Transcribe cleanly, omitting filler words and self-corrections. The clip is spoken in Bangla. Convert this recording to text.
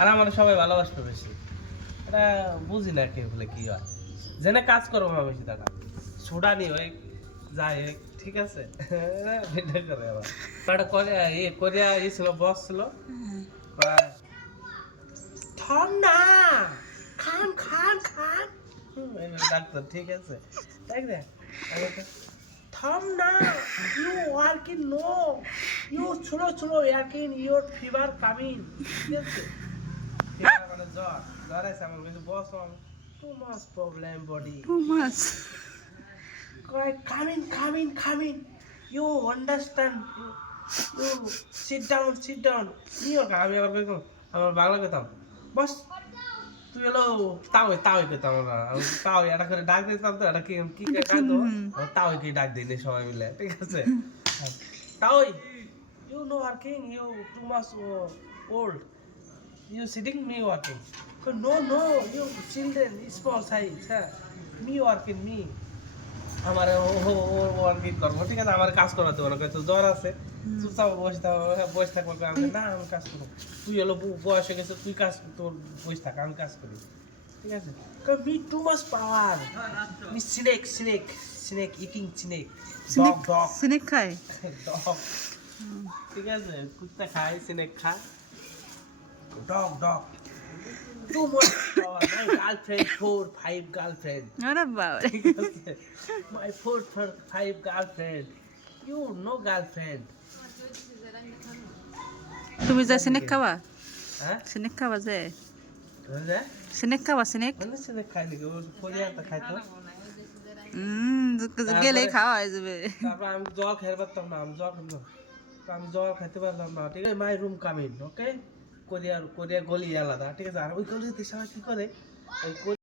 আর আমার সবাই ভালোবাসতো বেশি। এটা বুঝি না কে বলে কি হয়, জেনে কাজ করবো না বেশি টাকা সুডানি হয়ে যায়, ঠিক আছে। ভিডিও করে আবার একটা কোরিয়া ছিল, বস ছিল, কয়, থাম না, খান খান খান, এইভাবে ডাক্তার, ঠিক আছে। দেখ দেখ আমি তো, থাম না, ইউ ওয়ার্কিং নো, ইউ ছোলো ছোলো ওয়ার্কিং ইউর ফিভার কামিং, ঠিক আছে। ফিভার মানে জ্বর, জ্বর আছে আমার, কিন্তু বস too much problem body, Too much. coming, coming, coming. You understand? You sit down, sit down. Ni oka, আমি আবার কইতাম, আমার বাংলা কইতাম, বস তুই হলো তাওই তাওই কইতাম আমরা, তাওই এটা করে ডাক দিতাম, তো এটা কি কি ডাক দো, তাওই কি ডাক দিই সবাই মিলে, ঠিক আছে। তাওই, you know working, you too much old, you sitting me working. No, no, you children small size, হ্যাঁ, me working me. আমার ওয়ার্কিং করবো, ঠিক আছে, আমার কাজ করাতে পারো, তো জ্বর আছে, চুপচাপ বসে থাকবো, বসে থাকবো, আমি না আমি কাজ করবো, তুই হলো বয়স হয়ে গেছে, তুই কাজ, তোর বসে থাক, আমি কাজ করি, ঠিক আছে। Me too much power, me snake snake snake eating snake, dog dog Snake খায়? ডগ, ঠিক আছে, কুত্তা খায়, স্নেক খায়, dog dog. Too much power, my girlfriend 4-5 girlfriend, আরে বাবা রে। ঠিক আছে, my 4-5 girlfriend, you no girlfriend, তুমি যা snake খাবা? হ্যাঁ Snake খাবা যে? বুঝলে, Snake খাবা snake? মানে সে খাই নাকি, ও কোরিয়াতে খাইতো, গেলে খাওয়া হয়ে যাবে। তারপর আমি জল খেতে পারতাম না, আমি জল খেতাম, তো আমি জল খেতে পারলাম না, ঠিক আছে, my room coming, okay, Korea গলি আলাদা, ঠিক আছে। আর ওই গলিতে সবাই কি করে, ওই